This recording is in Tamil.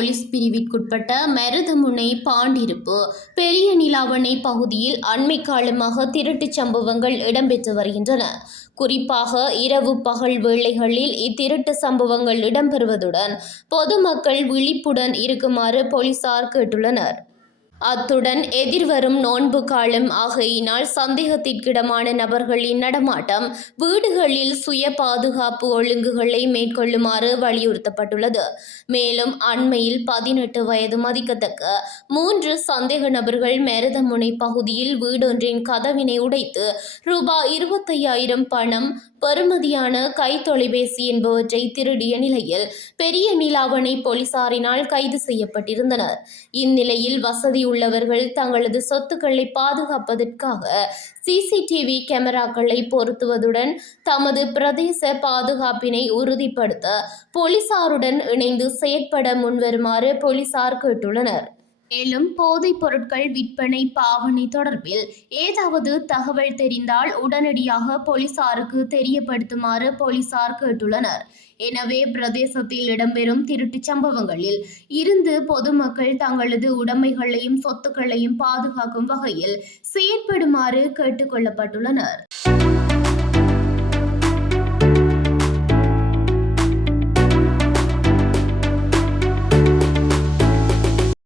போலீஸ் பிரிவிற்குட்பட்ட மருதமுனை பாண்டிருப்பு பெரிய நிலாவணை பகுதியில் அண்மை காலமாக திருட்டுச் சம்பவங்கள் இடம்பெற்று வருகின்றன. குறிப்பாக இரவு பகல் வேளைகளில் இத்திருட்டு சம்பவங்கள் இடம்பெறுவதுடன் பொதுமக்கள் விழிப்புடன் இருக்குமாறு போலீசார் கேட்டுள்ளனர். அத்துடன் எதிர்வரும் நோன்பு காலம் ஆகையினால் சந்தேகத்திற்கிடமான நபர்களின் நடமாட்டம், வீடுகளில் சுய பாதுகாப்பு ஒழுங்குகளை மேற்கொள்ளுமாறு வலியுறுத்தப்பட்டுள்ளது. மேலும் அண்மையில் 18 வயது மதிக்கத்தக்க 3 சந்தேக நபர்கள் மருதமுனை பகுதியில் வீடொன்றின் கதவினை உடைத்து ரூபாய் 25,000 பணம் பெறுமதியான கைத்தொலைபேசி என்பவற்றை திருடிய நிலையில் பெரிய நிலாவணை போலீசாரினால் கைது செய்யப்பட்டிருந்தனர். இந்நிலையில் வசதி உள்ளவர்கள் தங்களது சொத்துக்களை பாதுகாப்பதற்காக சிசிடிவி கேமராக்களை பொருத்துவதுடன் தமது பிரதேச பாதுகாப்பினை உறுதிப்படுத்த போலீசாருடன் இணைந்து செயற்பட முன்வருமாறு போலீசார் கேட்டுள்ளனர். மேலும் போதைப் பொருட்கள் விற்பனை பாவனை தொடர்பில் ஏதாவது தகவல் தெரிந்தால் உடனடியாக போலீசாருக்கு தெரியப்படுத்துமாறு போலீசார் கேட்டுள்ளனர். எனவே பிரதேசத்தில் இடம்பெறும் திருட்டுச் சம்பவங்களில் இருந்து பொதுமக்கள் தங்களது உடைமைகளையும் சொத்துக்களையும் பாதுகாக்கும் வகையில் செயற்படுமாறு கேட்டுக் கொள்ளப்பட்டுள்ளனர்.